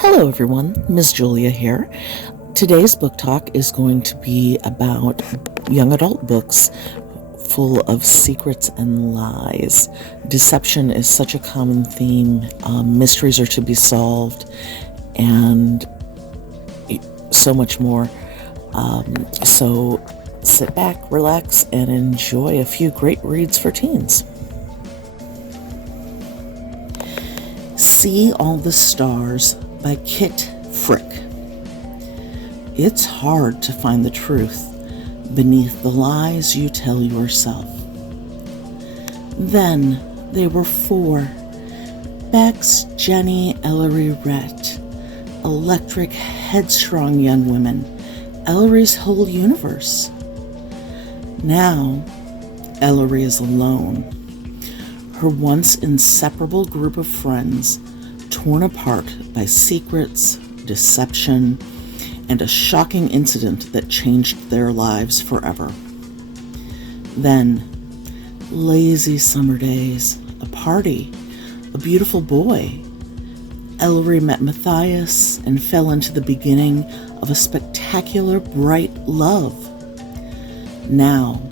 Hello everyone, Miss Julia here. Today's book talk is going to be about young adult books full of secrets and lies. Deception is such a common theme. Mysteries are to be solved and so much more. So sit back, relax, and enjoy a few great reads for teens. See All the Stars by Kit Frick. It's hard to find the truth beneath the lies you tell yourself. Then they were four: Bex, Jenny, Ellery, Rhett. Electric, headstrong young women, Ellery's whole universe. Now, Ellery is alone. Her once inseparable group of friends torn apart by secrets, deception, and a shocking incident that changed their lives forever. Then, lazy summer days, a party, a beautiful boy. Ellery met Matthias and fell into the beginning of a spectacular, bright love. Now,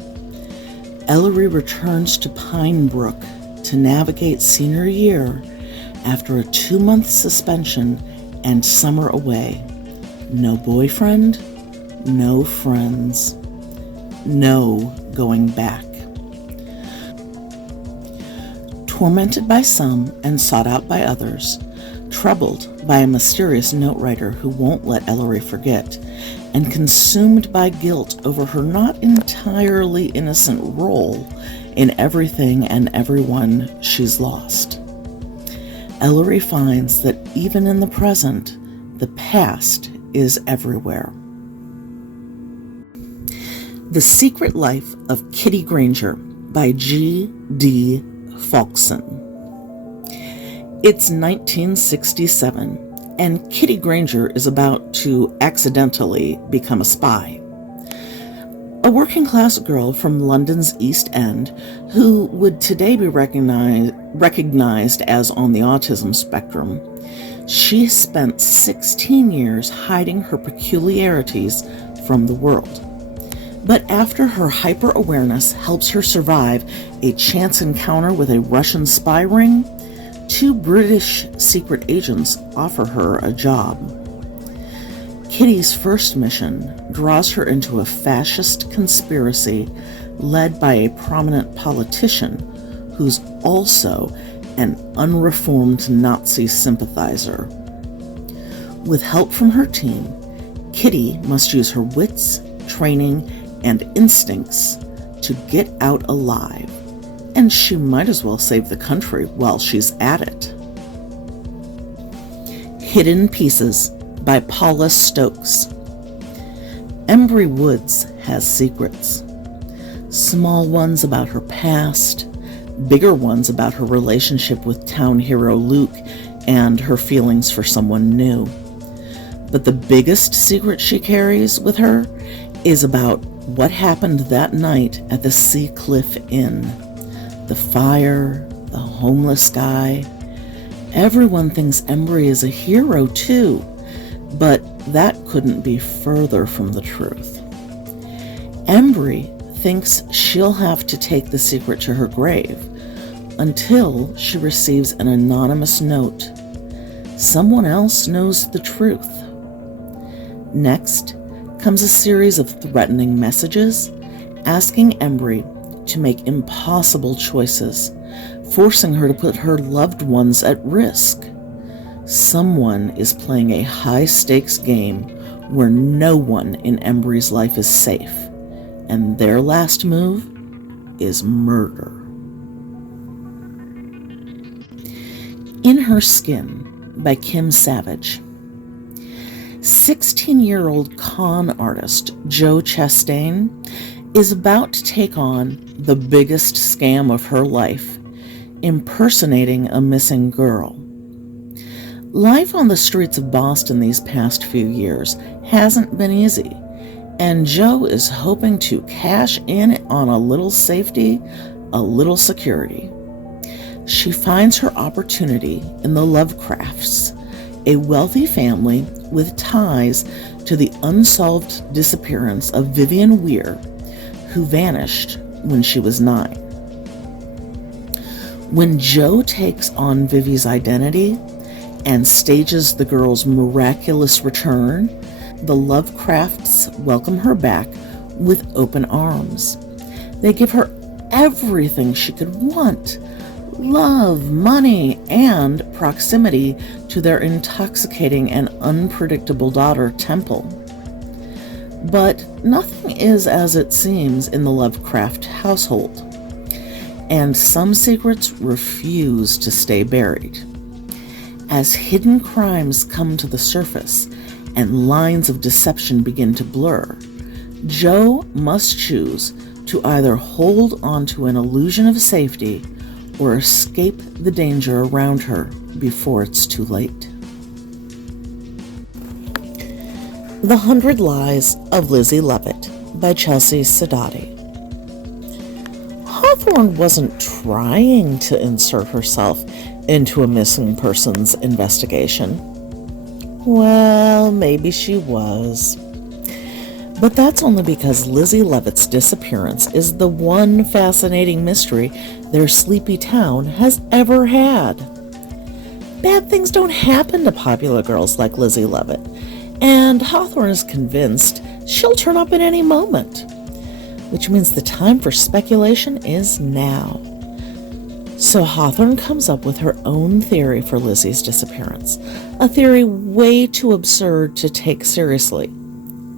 Ellery returns to Pine Brook to navigate senior year after a 2-month suspension and summer away. No boyfriend, no friends, no going back. Tormented by some and sought out by others, troubled by a mysterious note writer who won't let Ellery forget, and consumed by guilt over her not entirely innocent role in everything and everyone she's lost. Ellery finds that even in the present, the past is everywhere. The Secret Life of Kitty Granger by G.D. Falksen. It's 1967, and Kitty Granger is about to accidentally become a spy. A working-class girl from London's East End, who would today be recognized as on the autism spectrum, she spent 16 years hiding her peculiarities from the world. But after her hyper-awareness helps her survive a chance encounter with a Russian spy ring, 2 British secret agents offer her a job. Kitty's first mission draws her into a fascist conspiracy led by a prominent politician who's also an unreformed Nazi sympathizer. With help from her team, Kitty must use her wits, training, and instincts to get out alive, and she might as well save the country while she's at it. Hidden Pieces by Paula Stokes. Embry Woods has secrets. Small ones about her past, bigger ones about her relationship with town hero Luke and her feelings for someone new. But the biggest secret she carries with her is about what happened that night at the Sea Cliff Inn. The fire, the homeless guy. Everyone thinks Embry is a hero too, but that couldn't be further from the truth. Embry thinks she'll have to take the secret to her grave until she receives an anonymous note. Someone else knows the truth. Next comes a series of threatening messages asking Embry to make impossible choices, forcing her to put her loved ones at risk. Someone is playing a high-stakes game where no one in Embry's life is safe, and their last move is murder. In Her Skin by Kim Savage. 16-year-old con artist Joe Chastain is about to take on the biggest scam of her life, impersonating a missing girl. Life on the streets of Boston these past few years hasn't been easy, and Joe is hoping to cash in on a little safety, a little security. She finds her opportunity in the Lovecrafts, a wealthy family with ties to the unsolved disappearance of Vivian Weir, who vanished when she was 9. When Jo takes on Vivi's identity and stages the girl's miraculous return, the Lovecrafts welcome her back with open arms. They give her everything she could want: love, money, and proximity to their intoxicating and unpredictable daughter, Temple. But nothing is as it seems in the Lovecraft household, and some secrets refuse to stay buried. As hidden crimes come to the surface and lines of deception begin to blur, Jo must choose to either hold onto an illusion of safety or escape the danger around her before it's too late. The 100 Lies of Lizzie Lovett by Chelsea Sadati. Hawthorne wasn't trying to insert herself into a missing persons investigation. Well, maybe she was. But that's only because Lizzie Lovett's disappearance is the one fascinating mystery their sleepy town has ever had. Bad things don't happen to popular girls like Lizzie Lovett, and Hawthorne is convinced she'll turn up at any moment, which means the time for speculation is now. So Hawthorne comes up with her own theory for Lizzie's disappearance, a theory way too absurd to take seriously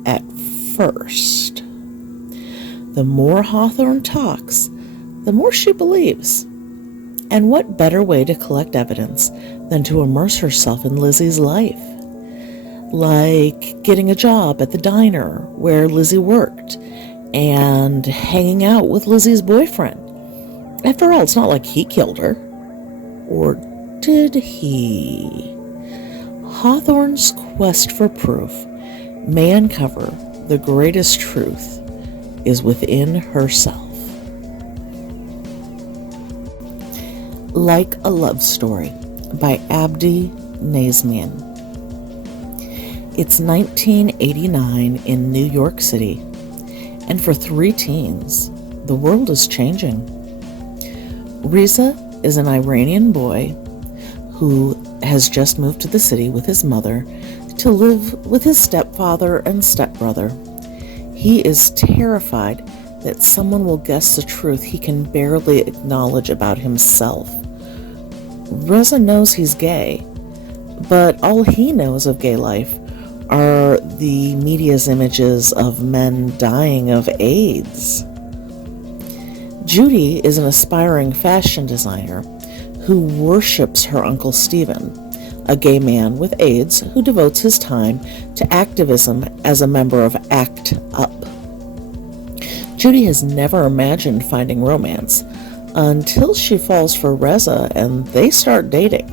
at first. The more Hawthorne talks, the more she believes. And what better way to collect evidence than to immerse herself in Lizzie's life? Like getting a job at the diner where Lizzie worked and hanging out with Lizzie's boyfriend. After all, it's not like he killed her. Or did he? Hawthorne's quest for proof may uncover the greatest truth is within herself. Like a Love Story by Abdi Nazemian. It's 1989 in New York City, and for 3 teens, the world is changing. Reza is an Iranian boy who has just moved to the city with his mother to live with his stepfather and stepbrother. He is terrified that someone will guess the truth he can barely acknowledge about himself. Reza knows he's gay, but all he knows of gay life are the media's images of men dying of AIDS. Judy is an aspiring fashion designer who worships her Uncle Stephen, a gay man with AIDS who devotes his time to activism as a member of ACT UP. Judy has never imagined finding romance until she falls for Reza and they start dating.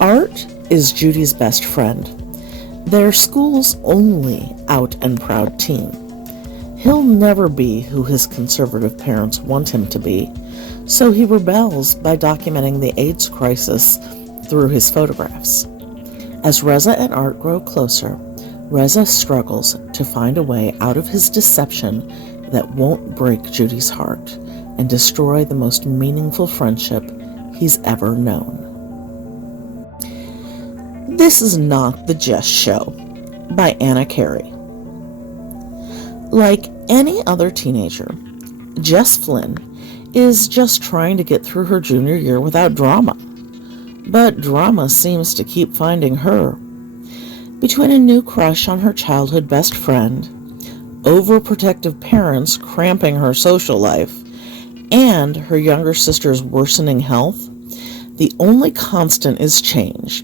Art is Judy's best friend, their school's only out and proud teen. He'll never be who his conservative parents want him to be, so he rebels by documenting the AIDS crisis through his photographs. As Reza and Art grow closer, Reza struggles to find a way out of his deception that won't break Judy's heart and destroy the most meaningful friendship he's ever known. This is Not the Jess Show by Anna Carey. Like any other teenager, Jess Flynn is just trying to get through her junior year without drama. But drama seems to keep finding her. Between a new crush on her childhood best friend, overprotective parents cramping her social life, and her younger sister's worsening health, the only constant is change,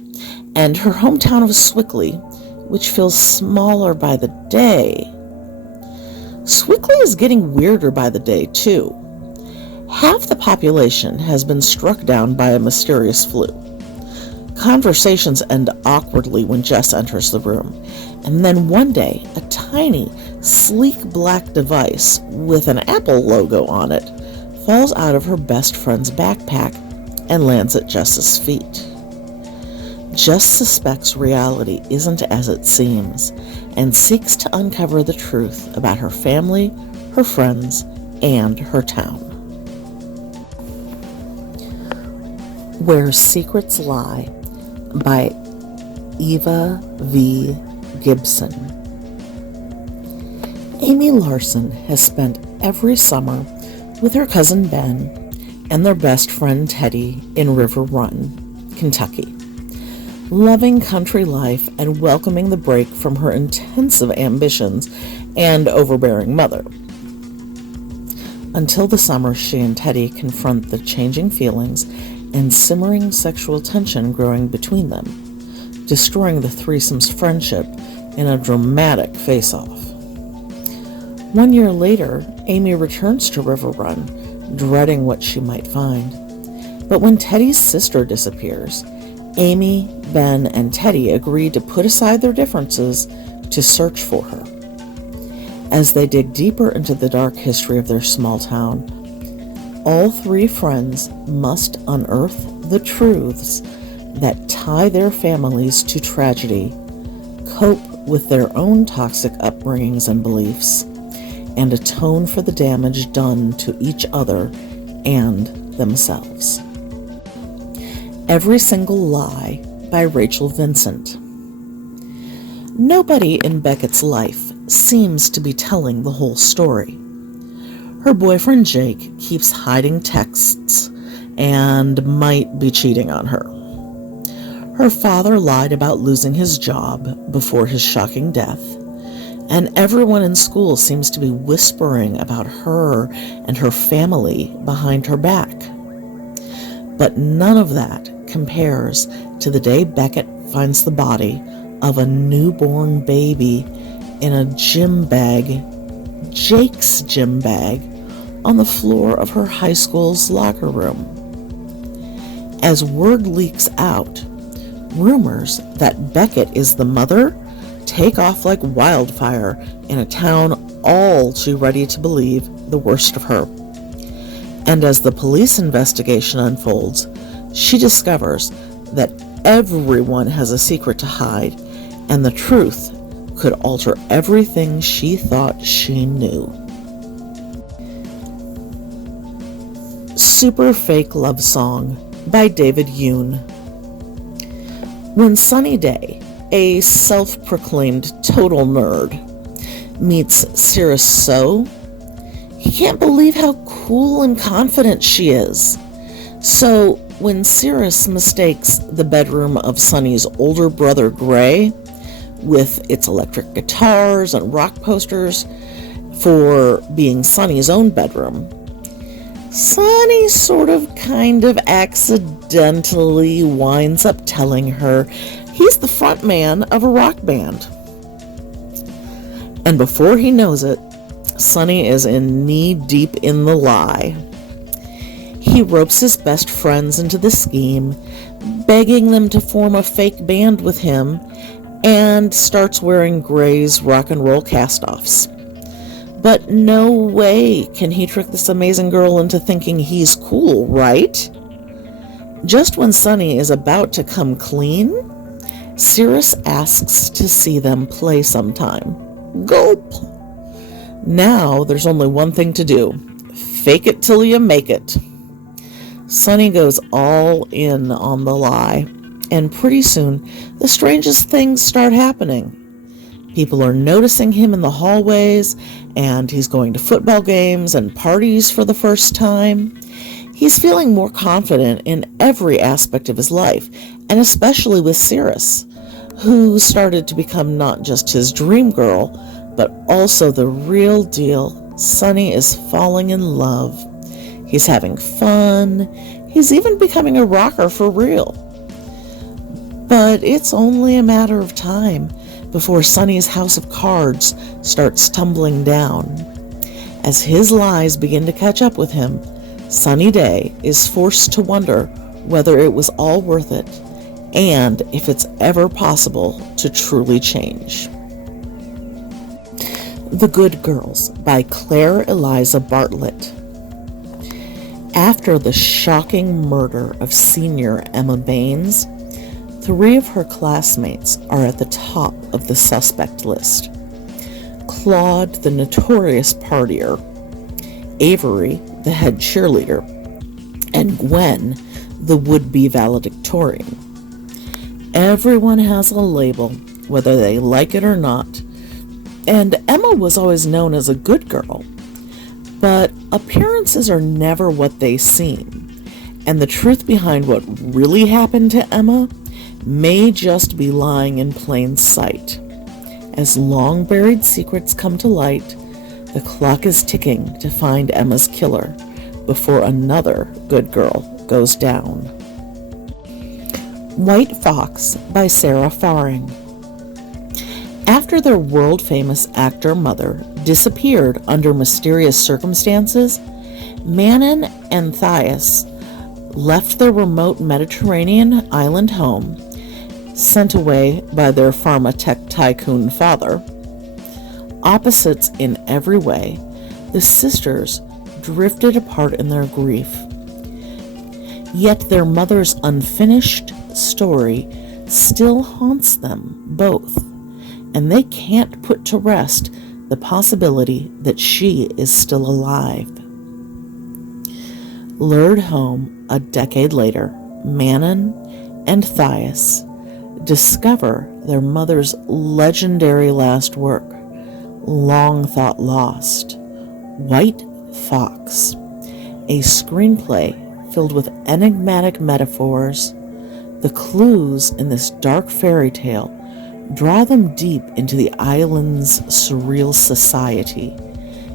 and her hometown of Swickley, which feels smaller by the day. Swickley is getting weirder by the day, too. Half the population has been struck down by a mysterious flu. Conversations end awkwardly when Jess enters the room, and then one day, a tiny, sleek black device with an Apple logo on it falls out of her best friend's backpack and lands at Jess's feet. Jess suspects reality isn't as it seems and seeks to uncover the truth about her family, her friends, and her town. Where Secrets Lie by Eva V. Gibson. Amy Larson has spent every summer with her cousin Ben and their best friend Teddy in River Run, Kentucky, loving country life and welcoming the break from her intensive ambitions and overbearing mother. Until the summer, she and Teddy confront the changing feelings and simmering sexual tension growing between them, destroying the threesome's friendship in a dramatic face-off. 1 year later, Amy returns to River Run, dreading what she might find. But when Teddy's sister disappears, Amy, Ben, and Teddy agree to put aside their differences to search for her. As they dig deeper into the dark history of their small town, all three friends must unearth the truths that tie their families to tragedy, cope with their own toxic upbringings and beliefs, and atone for the damage done to each other and themselves. Every Single Lie by Rachel Vincent. Nobody in Beckett's life seems to be telling the whole story. Her boyfriend Jake keeps hiding texts and might be cheating on her. Her father lied about losing his job before his shocking death, and everyone in school seems to be whispering about her and her family behind her back. But none of that compares to the day Beckett finds the body of a newborn baby in a gym bag, Jake's gym bag, on the floor of her high school's locker room. As word leaks out, rumors that Beckett is the mother take off like wildfire in a town all too ready to believe the worst of her. And as the police investigation unfolds, she discovers that everyone has a secret to hide, and the truth could alter everything she thought she knew. Super Fake Love Song by David Yoon. When Sunny Day, a self-proclaimed total nerd, meets Sara So, he can't believe how cool and confident she is. So when Sirius mistakes the bedroom of Sunny's older brother Gray, with its electric guitars and rock posters, for being Sunny's own bedroom, Sunny sort of kind of accidentally winds up telling her he's the front man of a rock band. And before he knows it, Sunny is in knee-deep in the lie. He ropes his best friends into the scheme, begging them to form a fake band with him, and starts wearing Gray's rock and roll cast-offs. But no way can he trick this amazing girl into thinking he's cool, right? Just when Sunny is about to come clean, Sirius asks to see them play sometime. Gulp! Now there's only one thing to do. Fake it till you make it. Sunny goes all in on the lie, and pretty soon the strangest things start happening. People are noticing him in the hallways, and he's going to football games and parties for the first time. He's feeling more confident in every aspect of his life, and especially with Sirius, who started to become not just his dream girl, but also the real deal. Sunny is falling in love. He's having fun. He's even becoming a rocker for real. But it's only a matter of time before Sunny's house of cards starts tumbling down. As his lies begin to catch up with him, Sunny Day is forced to wonder whether it was all worth it, and if it's ever possible to truly change. The Good Girls by Claire Eliza Bartlett. After the shocking murder of senior Emma Baines, 3 of her classmates are at the top of the suspect list. Claude, the notorious partier, Avery, the head cheerleader, and Gwen, the would-be valedictorian. Everyone has a label, whether they like it or not, and Emma was always known as a good girl. But appearances are never what they seem, and the truth behind what really happened to Emma may just be lying in plain sight. As long-buried secrets come to light, the clock is ticking to find Emma's killer before another good girl goes down. White Fox by Sara Faring. After their world-famous actor mother disappeared under mysterious circumstances, Manon and Thias left their remote Mediterranean island home, sent away by their pharma-tech tycoon father. Opposites in every way, the sisters drifted apart in their grief. Yet their mother's unfinished story still haunts them both, and they can't put to rest the possibility that she is still alive. Lured home a decade later, Manon and Thias discover their mother's legendary last work, long thought lost, White Fox, a screenplay filled with enigmatic metaphors. The clues in this dark fairy tale draw them deep into the island's surreal society,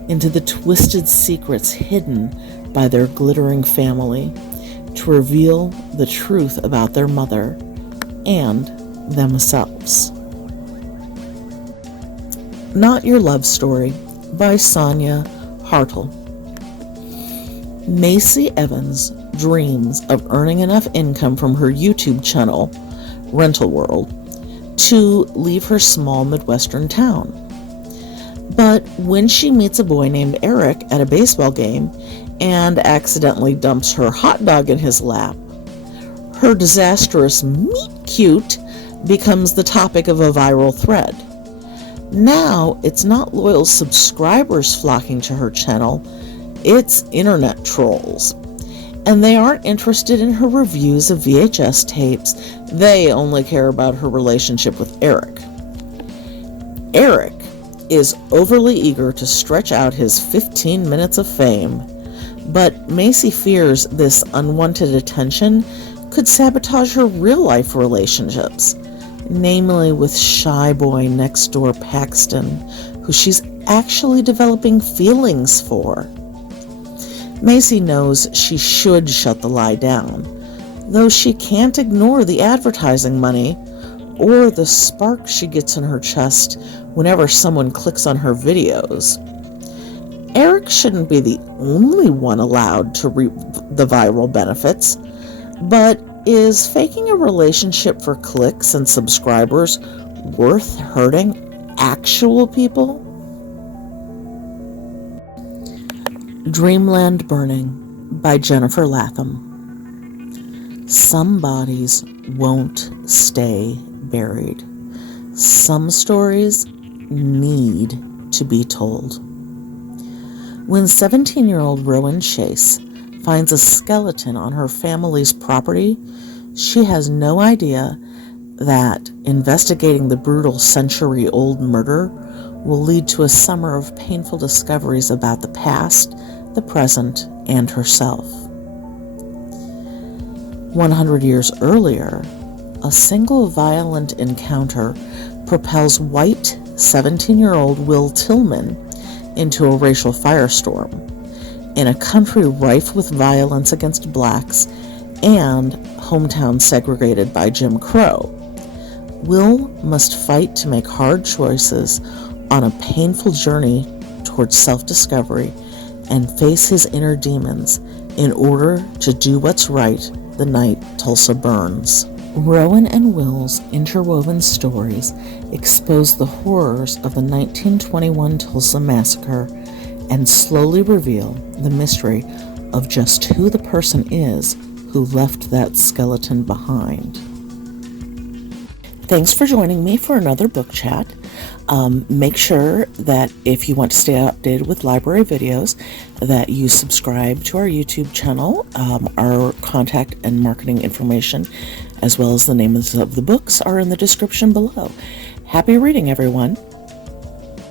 into the twisted secrets hidden by their glittering family, to reveal the truth about their mother and themselves. Not Your Love Story by Sonia Hartl. Macy Evans dreams of earning enough income from her YouTube channel, Rental World, to leave her small Midwestern town. But when she meets a boy named Eric at a baseball game and accidentally dumps her hot dog in his lap, her disastrous meet cute becomes the topic of a viral thread. Now, it's not loyal subscribers flocking to her channel, it's internet trolls. And they aren't interested in her reviews of VHS tapes, they only care about her relationship with Eric. Eric is overly eager to stretch out his 15 minutes of fame, but Macy fears this unwanted attention could sabotage her real-life relationships, namely with shy boy next door Paxton, who she's actually developing feelings for. Macy knows she should shut the lie down, though she can't ignore the advertising money or the spark she gets in her chest whenever someone clicks on her videos. Eric shouldn't be the only one allowed to reap the viral benefits, but is faking a relationship for clicks and subscribers worth hurting actual people? Dreamland Burning by Jennifer Latham. Some bodies won't stay buried. Some stories need to be told. When 17-year-old Rowan Chase finds a skeleton on her family's property, she has no idea that investigating the brutal century-old murder will lead to a summer of painful discoveries about the past, the present, and herself. 100 years earlier, a single violent encounter propels white 17-year-old Will Tillman into a racial firestorm in a country rife with violence against blacks and hometown segregated by Jim Crow. Will must fight to make hard choices on a painful journey towards self-discovery and face his inner demons in order to do what's right the night Tulsa burns. Rowan and Will's interwoven stories expose the horrors of the 1921 Tulsa massacre and slowly reveal the mystery of just who the person is who left that skeleton behind. Thanks for joining me for another book chat. Make sure that if you want to stay updated with library videos, that you subscribe to our YouTube channel. Our contact and marketing information, as well as the names of the books, are in the description below. Happy reading, everyone.